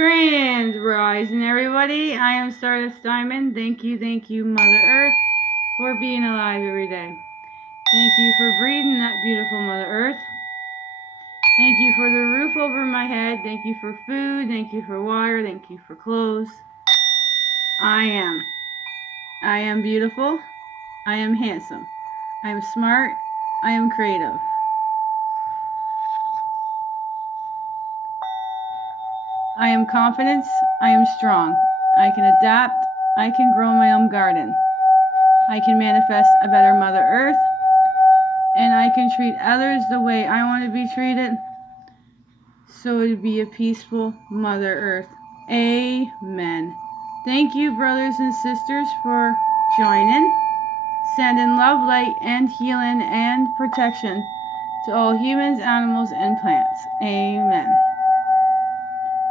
Grand Rising, everybody. I am Stardust Diamond. Thank you, Mother Earth, for being alive every day. Thank you for breathing that beautiful Mother Earth. Thank you for the roof over my head. Thank you for food. Thank you for water. Thank you for clothes. I am beautiful. I am handsome. I am smart. I am creative. I am confident. I am strong. I can adapt. I can grow my own garden. I can manifest a better Mother Earth. And I can treat others the way I want to be treated. So it'd be a peaceful Mother Earth. Amen. Thank you, brothers and sisters, for joining. Sending love, light, and healing and protection to all humans, animals, and plants. Amen.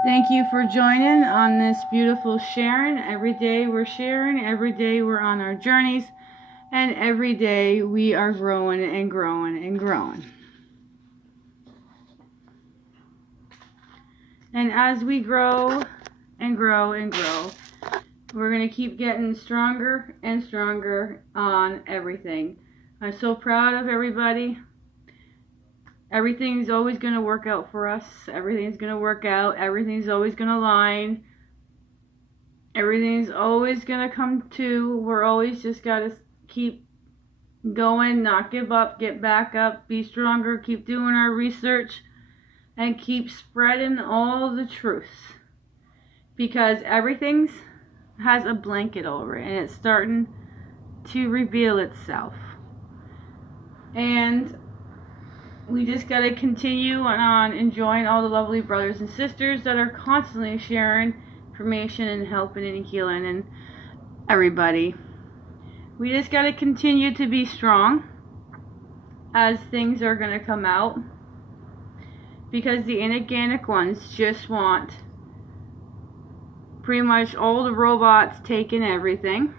Thank you for joining on this beautiful sharing. Every day we're sharing. Every day we're on our journeys. And every day we are growing and growing and growing. And as we grow and grow and grow, we're going to keep getting stronger and stronger on everything. I'm so proud of everybody. Everything's always going to work out for us. Everything's going to work out. Everything's always going to align. Everything's always going to come to. We're always just got to keep going, not give up, get back up, be stronger, keep doing our research, and keep spreading all the truth. Because everything has a blanket over it, and it's starting to reveal itself. And we just got to continue on enjoying all the lovely brothers and sisters that are constantly sharing information and helping and healing and everybody. We just got to continue to be strong as things are going to come out, because the inorganic ones just want pretty much all the robots taking everything.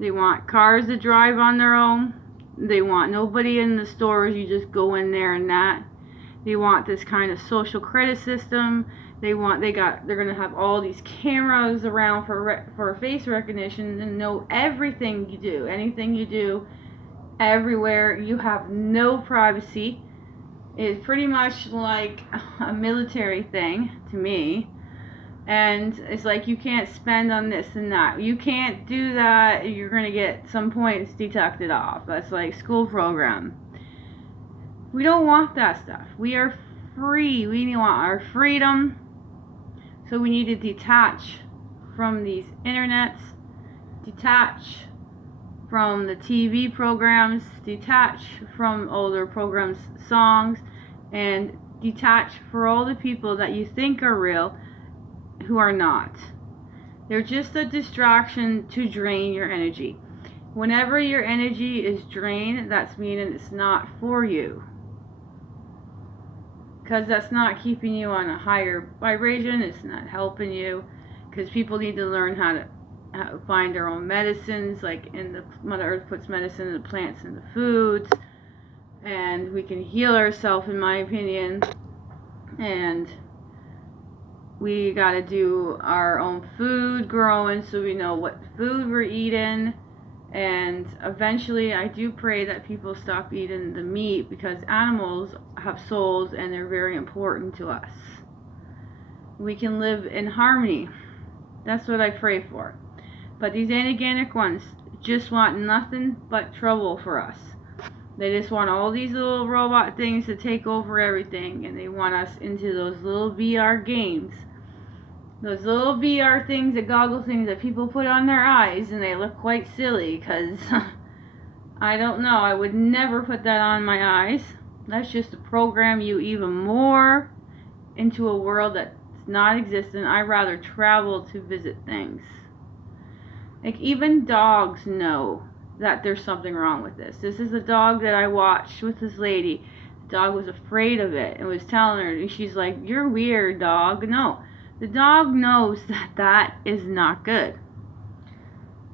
They want cars to drive on their own. They want nobody in the stores. You just go in there and that. They want this kind of social credit system. They're gonna have all these cameras around for face recognition and know everything you do, anything you do, everywhere. You have no privacy. It's pretty much like a military thing to me. And it's like you can't spend on this and that. You can't do that. You're going to get some points deducted off. That's like school program. We don't want that stuff. We are free. We want our freedom. So we need to detach from these internets. Detach from the TV programs. Detach from older programs, songs. And detach for all the people that you think are real, who are not. They're just a distraction to drain your energy. Whenever your energy is drained, that's meaning it's not for you, because that's not keeping you on a higher vibration. It's not helping you, because people need to learn how to find their own medicines. Like in the Mother Earth puts medicine in the plants and the foods, and we can heal ourselves, in my opinion. And we got to do our own food growing, so we know what food we're eating. And eventually I do pray that people stop eating the meat, because animals have souls and they're very important to us. We can live in harmony. That's what I pray for. But these inorganic ones just want nothing but trouble for us. They just want all these little robot things to take over everything, and they want us into those little VR games. Those little VR things, the goggle things that people put on their eyes, and they look quite silly, because I don't know, I would never put that on my eyes. That's just to program you even more into a world that's not existent. I'd rather travel to visit things. Like, even dogs know that there's something wrong with this. This is a dog that I watched with this lady. The dog was afraid of it and was telling her, and she's like, "You're weird, dog." No. The dog knows that that is not good.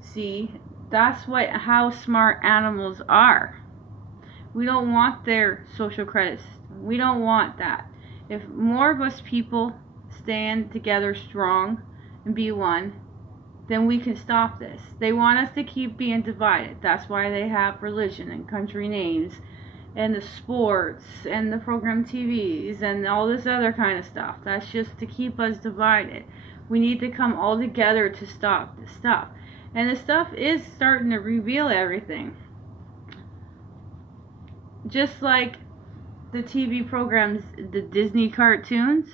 See, that's how smart animals are. We don't want their social credit system. We don't want that. If more of us people stand together strong and be one, then we can stop this. They want us to keep being divided. That's why they have religion and country names and the sports and the program TVs and all this other kind of stuff. That's just to keep us divided. We need to come all together to stop this stuff. And this stuff is starting to reveal everything. Just like the TV programs, the Disney cartoons,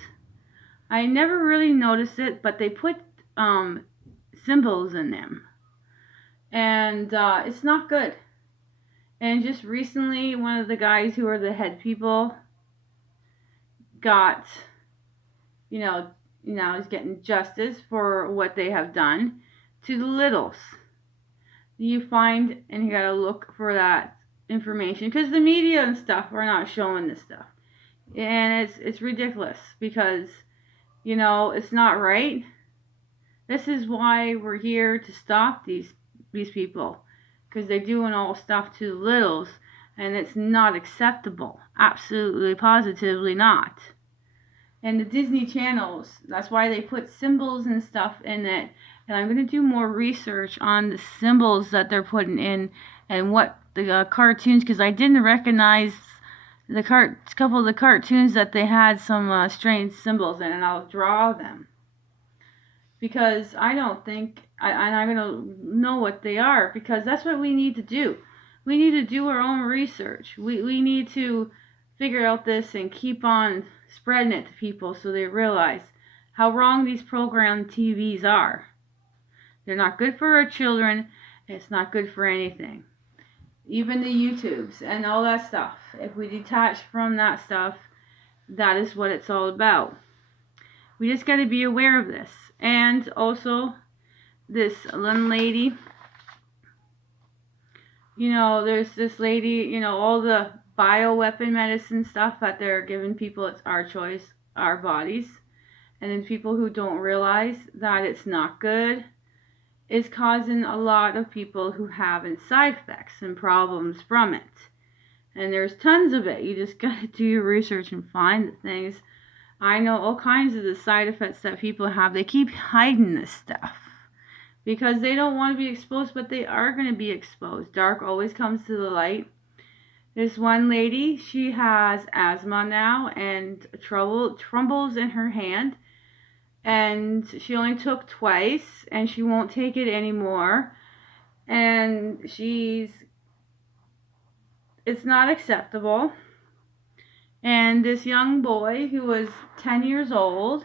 I never really noticed it, but they put symbols in them. And it's not good. And just recently, one of the guys who are the head people got, he's getting justice for what they have done to the littles. You find, and you gotta look for that information, because the media and stuff are not showing this stuff. And it's ridiculous, because, it's not right. This is why we're here, to stop these people. Because they're doing all stuff to the littles, and it's not acceptable. Absolutely, positively not. And the Disney channels, that's why they put symbols and stuff in it. And I'm going to do more research on the symbols that they're putting in and what the cartoons, because I didn't recognize the couple of the cartoons that they had some strange symbols in, and I'll draw them. Because I don't think, and I'm going to know what they are, because that's what we need to do. We need to do our own research. We need to figure out this and keep on spreading it to people so they realize how wrong these program TVs are. They're not good for our children. It's not good for anything. Even the YouTubes and all that stuff. If we detach from that stuff, that is what it's all about. We just got to be aware of this. And also, this one lady, there's this lady, all the bioweapon medicine stuff that they're giving people, it's our choice, our bodies. And then people who don't realize that it's not good is causing a lot of people who have side effects and problems from it. And there's tons of it. You just got to do your research and find the things. I know all kinds of the side effects that people have. They keep hiding this stuff because they don't want to be exposed, but they are going to be exposed. Dark always comes to the light. This one lady, she has asthma now and trembles in her hand. And she only took twice, and she won't take it anymore. And it's not acceptable. And this young boy who was 10 years old,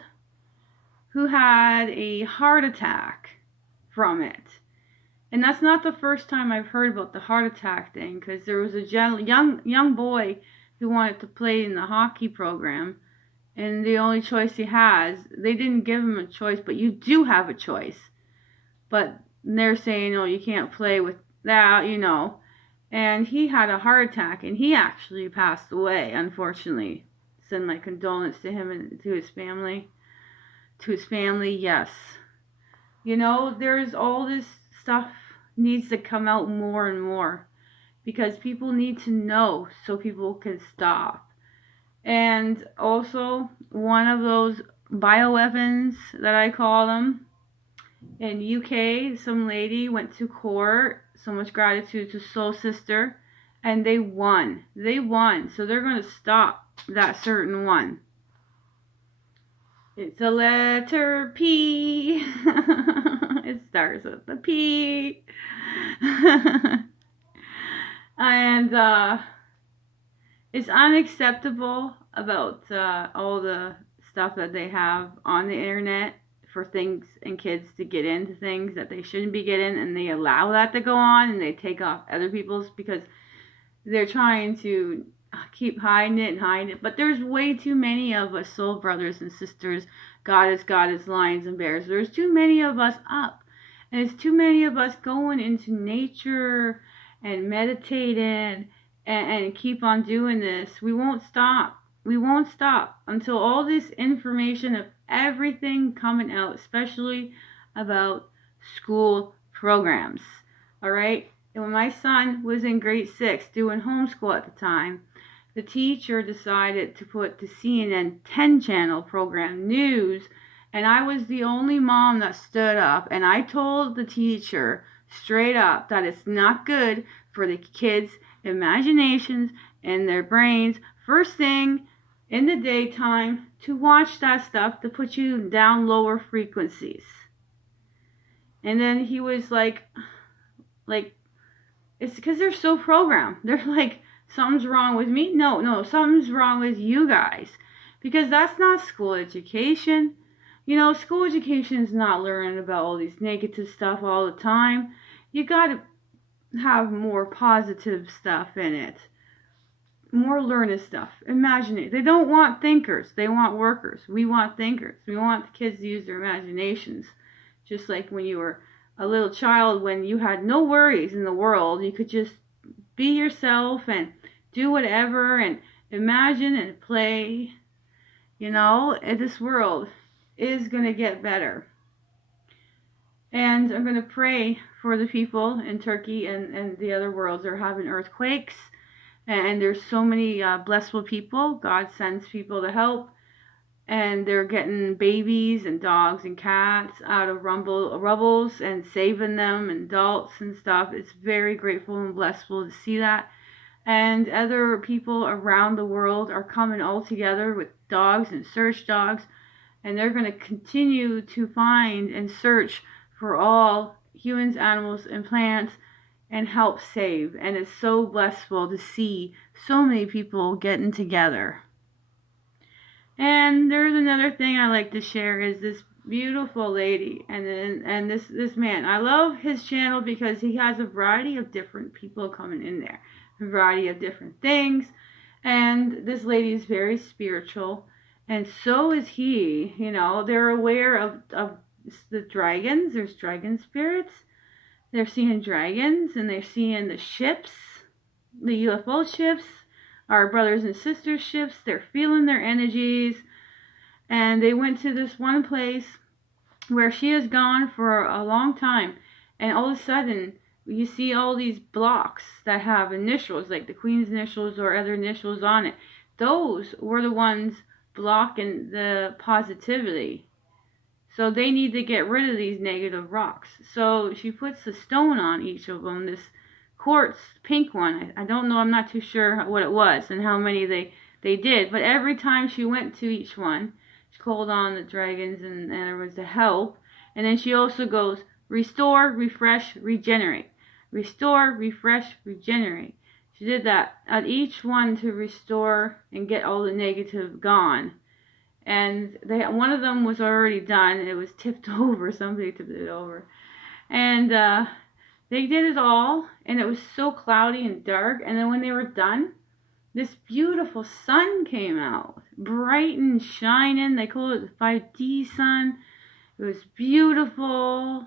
who had a heart attack from it. And that's not the first time I've heard about the heart attack thing, because there was a young boy who wanted to play in the hockey program, and the only choice he has, they didn't give him a choice, but you do have a choice. But they're saying, you can't play with that, And he had a heart attack, and he actually passed away, unfortunately. Send my condolence to him and to his family. To his family, yes. There's all this stuff needs to come out more and more, because people need to know so people can stop. And also, one of those bioweapons that I call them, in UK, some lady went to court, so much gratitude to Soul Sister, and they won. So they're going to stop that certain one. It's a letter P. It starts with the P. And it's unacceptable about all the stuff that they have on the internet for things and kids to get into things that they shouldn't be getting, and they allow that to go on, and they take off other people's because they're trying to keep hiding it. But there's way too many of us soul brothers and sisters, goddess, lions and bears. There's too many of us up, and it's too many of us going into nature and meditating and keep on doing this. We won't stop until all this information of everything coming out, especially about school programs. All right. And when my son was in grade 6 doing homeschool at the time, the teacher decided to put the CNN 10 channel program news, and I was the only mom that stood up, and I told the teacher straight up that it's not good for the kids' imaginations and their brains first thing in the daytime to watch that stuff to put you down lower frequencies. And then he was like, it's because they're so programmed. They're like, something's wrong with me. No, something's wrong with you guys. Because that's not school education. School education is not learning about all these negative stuff all the time. You got to have more positive stuff in it. More learning stuff. Imagine it. They don't want thinkers. They want workers. We want thinkers. We want the kids to use their imaginations. Just like when you were a little child, when you had no worries in the world, you could just be yourself and do whatever and imagine and play. This world is going to get better. And I'm going to pray for the people in Turkey and the other worlds. They're having earthquakes, and there's so many blessed people. God sends people to help. And they're getting babies and dogs and cats out of rubbles and saving them, and adults and stuff. It's very grateful and blessful to see that. And other people around the world are coming all together with dogs and search dogs, and they're going to continue to find and search for all humans, animals, and plants and help save. And it's so blessful to see so many people getting together. And there's another thing I like to share is this beautiful lady and this man. I love his channel because he has a variety of different people coming in there, a variety of different things. And this lady is very spiritual, and so is he. They're aware of the dragons. There's dragon spirits. They're seeing dragons, and they're seeing the ships, the UFO ships, our brothers and sisters ships. They're feeling their energies, and they went to this one place where she has gone for a long time, and all of a sudden you see all these blocks that have initials, like the Queen's initials or other initials on it. Those were the ones blocking the positivity, so they need to get rid of these negative rocks. So she puts a stone on each of them, this quartz pink one. I don't know, I'm not too sure what it was and how many they did, but every time she went to each one, she called on the dragons and there was the help. And then she also goes, restore, refresh, regenerate. Restore, refresh, regenerate. She did that at each one to restore and get all the negative gone. And one of them was already done. It was tipped over. Somebody tipped it over. And they did it all, and it was so cloudy and dark. And then when they were done, this beautiful sun came out, bright and shining. They call it the 5D sun. It was beautiful.